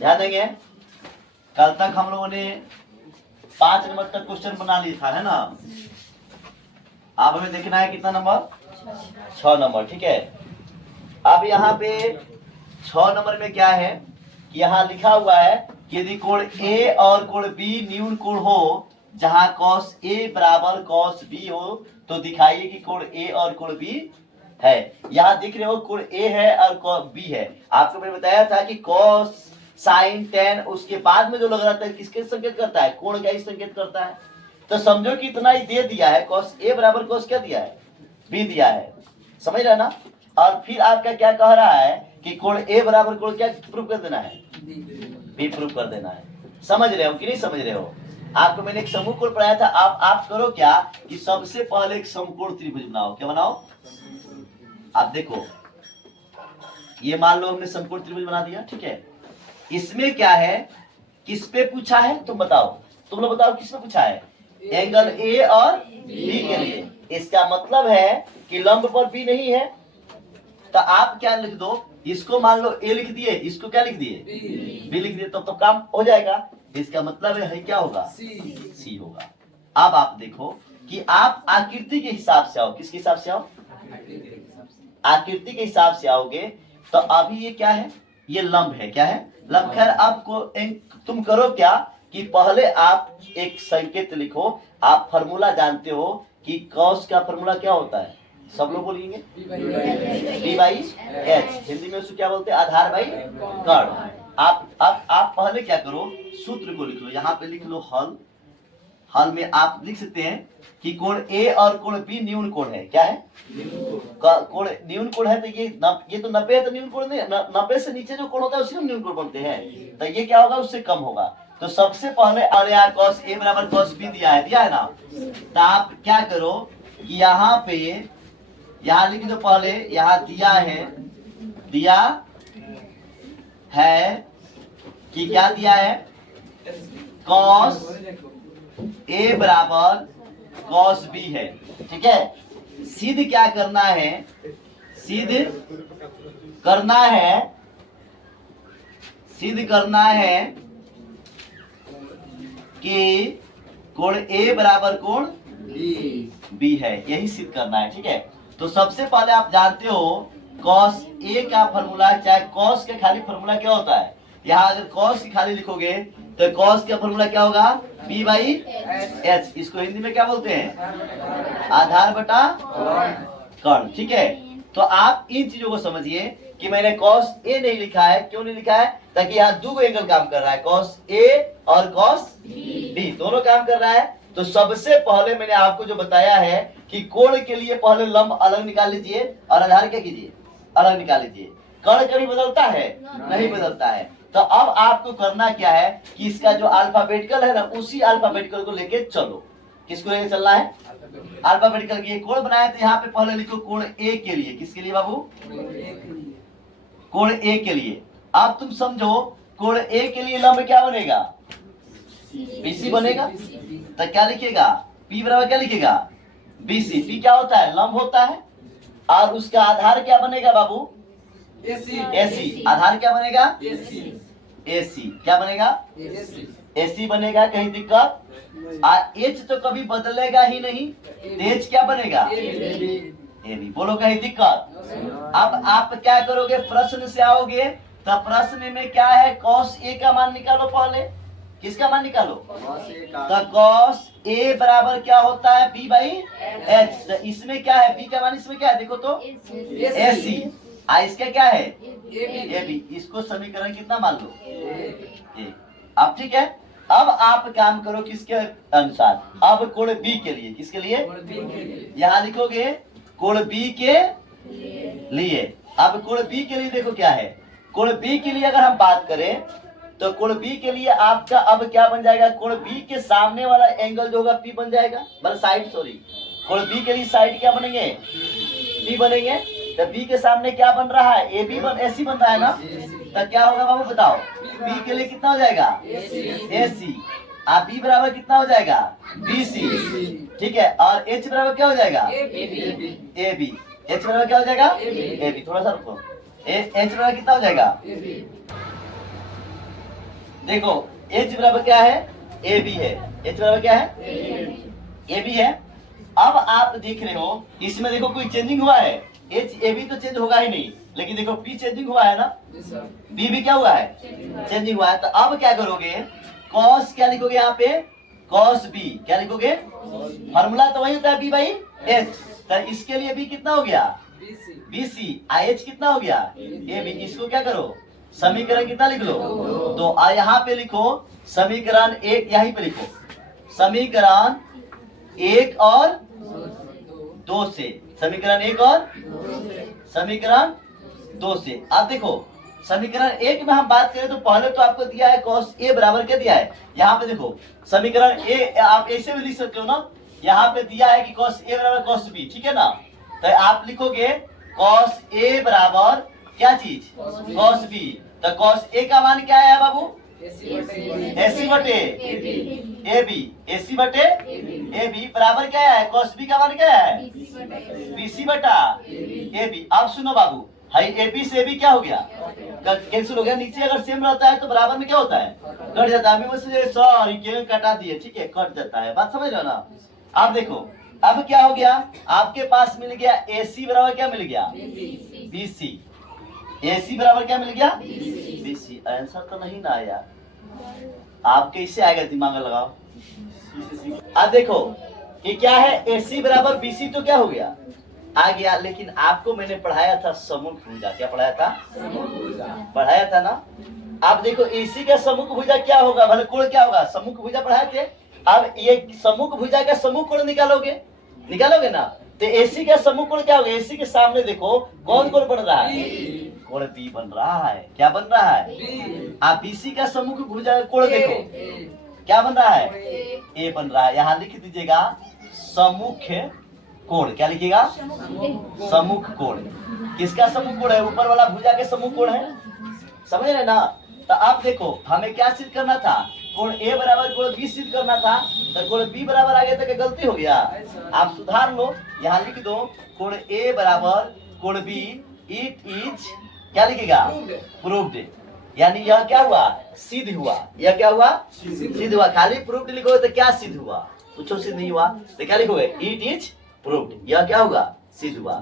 ध्यान देंगे। कल तक हम लोगों ने 5 नंबर तक क्वेश्चन बना लिया था, है ना। अब हमें देखना है कितना नंबर, 6 नंबर। ठीक है, अब यहाँ पे 6 नंबर में क्या है कि यहाँ लिखा हुआ है कि यदि कोण ए और कोण बी न्यून कोण हो, जहां कॉस ए बराबर कॉस बी हो, तो दिखाइए कि कोण ए और कोण बी है। यहाँ दिख रहे हो कोण ए है और कोण बी है। आपको मैंने बताया था कि कॉस साइन टेन उसके बाद में जो लग रहा था किसके संकेत करता है, कोण का ही संकेत करता है। तो समझो कि इतना ही दे दिया है, कॉस ए बराबर कॉस क्या दिया है, बी दिया है, समझ रहे ना। और फिर आपका क्या कह रहा है कि कोण ए बराबर कोण क्या प्रूव कर देना है, बी प्रूव कर देना है। समझ रहे हो कि नहीं समझ रहे हो। आपको मैंने एक समूह कोण पढ़ाया था। आप करो क्या कि सबसे पहले एक समकोण त्रिभुज बनाओ। क्या बनाओ, आप देखो, ये मान लो हमने समकोण त्रिभुज बना दिया। ठीक है, इसमें क्या है, किस पे पूछा है तुम बताओ, तुम लोग बताओ किस पे पूछा है, एंगल ए और बी के लिए। इसका मतलब है कि लंब पर बी नहीं है, तो आप क्या लिख दो, इसको मान लो ए लिख दिए, इसको क्या लिख दिए, बी लिख दिए, तो काम हो जाएगा। इसका मतलब है क्या होगा, सी होगा। अब आप देखो कि आप आकृति के हिसाब से आओ। किसके हिसाब से आओ, आकृति के हिसाब से आओगे। तो अभी ये क्या है, ये लंब है, क्या है, लंब। खैर आपको तुम करो क्या कि पहले आप एक संकेत लिखो। आप फॉर्मूला जानते हो कि कॉस का फॉर्मूला क्या होता है, सब लोग बोलेंगे बी बाई एच, हिंदी में उसको क्या बोलते हैं, आधार बाई कर्ण। आप पहले क्या करो, सूत्र को लिख लो। यहाँ पे लिख लो हल। हल में आप लिख सकते हैं कि कोण ए और कोण बी न्यून कोण है। क्या है, कोण न्यून कोण है। तो ये तो 90 है, तो न्यून कोण नहीं, 90 से नीचे जो कोण होता है उसी को न्यून कोण बोलते हैं। तो ये क्या होगा, उससे कम होगा। तो सबसे पहले और यहाँ cos a बराबर cos b दिया है ना। तो आप क्या करो कि यहाँ पे यहाँ लिख दो पहले, यहाँ दिया है कि क्या दिया है, cos a बराबर cos b है। ठीक है, सिद्ध क्या करना है, सिद्ध करना है कि कोण ए बराबर कोण बी है, यही सिद्ध करना है। ठीक है, तो सबसे पहले आप जानते हो cos ए का फॉर्मूला, चाहे cos का खाली फॉर्मूला क्या होता है। यहाँ अगर cos की खाली लिखोगे तो cos का फॉर्मूला क्या होगा, b बाई एच। इसको हिंदी में क्या बोलते हैं, आधार बटा कर्ण। ठीक है, तो आप इन चीजों को समझिए कि मैंने cos a नहीं लिखा है। क्यों नहीं लिखा है, ताकि यहाँ दो एंगल काम कर रहा है, cos a और cos b दोनों काम कर रहा है। तो सबसे पहले मैंने आपको जो बताया है कि कोण के लिए पहले लंब अलग निकाल लीजिए और आधार क्या कीजिए, अलग निकाल लीजिए। कर्ण कभी बदलता है, नहीं बदलता है। तो अब आपको करना क्या है कि इसका जो अल्फाबेटिकल है ना, उसी अल्फाबेटिकल को लेके चलो। किसको लेके चलना है, अल्फाबेटिकल की। कोण बनाया तो यहाँ पे पहले लिखो कोण ए के लिए। किसके लिए बाबू, कोण ए के लिए। अब तुम समझो कोण ए के लिए लंब क्या बनेगा, बीसी बनेगा। तो क्या लिखेगा, P बराबर क्या लिखेगा, BC। P क्या होता है, लंब होता है। और उसका आधार क्या बनेगा बाबू, AC। आधार क्या बनेगा, AC। क्या बनेगा, AC बनेगा। कहीं दिक्कत, H तो कभी बदलेगा ही नहीं, H क्या बनेगा, AB। बोलो कहीं दिक्कत। अब आप क्या करोगे, प्रश्न से आओगे तो प्रश्न में क्या है, cos A का मान निकालो पहले। किसका मान निकालो, तो cos A बराबर क्या होता है, b बाई एच। तो इसमें क्या है, b का मान इसमें क्या है, देखो तो AC। इसका क्या है, AB। इसको समीकरण कितना मान लो, A। अब ठीक है, अब आप काम करो किसके अनुसार, अब कोण B के लिए। किसके लिए, यहाँ लिखोगे कोण B के लिए। अब कोण B के लिए देखो क्या है, कोण B के लिए अगर हम बात करें तो कोण B के लिए आपका अब क्या बन जाएगा, कोण B के सामने वाला एंगल जो होगा P बन जाएगा, मतलब साइड, सॉरी। कोण B के लिए साइड क्या बनेंगे, P बनेंगे। तो B के सामने क्या बन रहा है, AB AC बन रहा है ना। तो क्या होगा बाबू बताओ, B के लिए कितना हो जाएगा, AC। आप B बराबर कितना हो जाएगा, BC। ठीक है, और H बराबर क्या हो जाएगा, AB। H बराबर क्या हो जाएगा, AB। थोड़ा सा रुको, H बराबर कितना हो जाएगा, देखो एच बराबर क्या है, ए बी है। एच बराबर क्या है, ए बी है। अब आप देख रहे हो इसमें देखो कोई चेंजिंग हुआ है, एच ए बी तो चेंज होगा ही नहीं, लेकिन देखो पी चेंजिंग हुआ है ना, बी भी क्या हुआ है, चेंजिंग हुआ है। तो अब क्या करोगे, कॉस क्या लिखोगे यहाँ पे, कॉस बी क्या लिखोगे, फॉर्मूला तो वही होता है बी बाई एच। तो इसके लिए बी कितना हो गया, बी सी, आई एच कितना हो गया, ए बी। इसको क्या करो, समीकरण कितना लिख लो, तो यहाँ पे लिखो समीकरण एक, यहीं पे लिखो समीकरण एक और दो से, समीकरण एक और समीकरण दो से। अब देखो समीकरण एक में हम बात करें तो पहले तो आपको दिया है cos ए बराबर क्या दिया है, यहाँ पे देखो समीकरण ए आप ऐसे भी लिख सकते हो ना, यहाँ पे दिया है कि cos ए बराबर cos बी, ठीक है ना। तो आप लिखोगे cos ए बराबर क्या चीज, cos बी। तो cos ए का मान क्या है बाबू, एसी बटे ए बी, एसी बटे ए बी बराबर क्या है, cos बी का मान क्या है, बीसी बटा ए बी। अब सुनो बाबू, हाई ए बी से ए बी क्या हो गया, कैंसिल हो गया। नीचे अगर सेम रहता है तो बराबर में क्या होता है, कट जाता है। सॉरी केवल कटा दिए, ठीक है, कट जाता है, बात समझ रहे हो ना। अब देखो अब क्या हो गया, आपके पास मिल गया एसी बराबर क्या मिल गया, बीसी। एसी बराबर क्या मिल गया, बीसी। आंसर तो नहीं ना आया, आप कैसे आएगा, दिमाग लगाओ। अब देखो कि क्या है, एसी बराबर बीसी तो क्या हो गया, आ गया। लेकिन आपको मैंने पढ़ाया था सम्मुख भुजा, क्या पढ़ाया था, पढ़ाया था ना। अब देखो एसी का सम्मुख भुजा क्या होगा, भले कोण क्या होगा, सम्मुख भुजा पढ़ाए थे। अब ये सम्मुख भुजा का सम्मुख कोण निकालोगे, निकालोगे ना। तो एसी का सम्मुख कोण क्या होगा, एसी के सामने देखो कौन कोण बन रहा है, कोण बी बन रहा है। क्या बन रहा है, आप बीसी का सम्मुख भुजा कोण देखो क्या बन रहा है, ए बन रहा है। यहाँ लिख दीजिएगा सम्मुख कोण, क्या लिखिएगा, सम्मुख कोण। किसका सम्मुख कोण है, ऊपर वाला भुजा के सम्मुख कोण है, समझ रहे ना। तो आप देखो हमें क्या सिद्ध करना था, कोण ए बराबर कोण बी सिद्ध करना था। तो कोण बी बराबर आ गया तो क्या गलती हो गया, आप सुधार लो। यहाँ लिख दो कोण ए बराबर कोण बी, इट इज क्या लिखेगा, प्रूव्ड। यानी यह क्या हुआ, सिद्ध हुआ। यह क्या हुआ, सिद्ध हुआ। खाली प्रूव्ड लिखोगे तो क्या सिद्ध हुआ, कुछ सिद्ध नहीं हुआ। तो क्या लिखोगे, इट इज प्रूव्ड, यह क्या होगा, सिद्ध हुआ।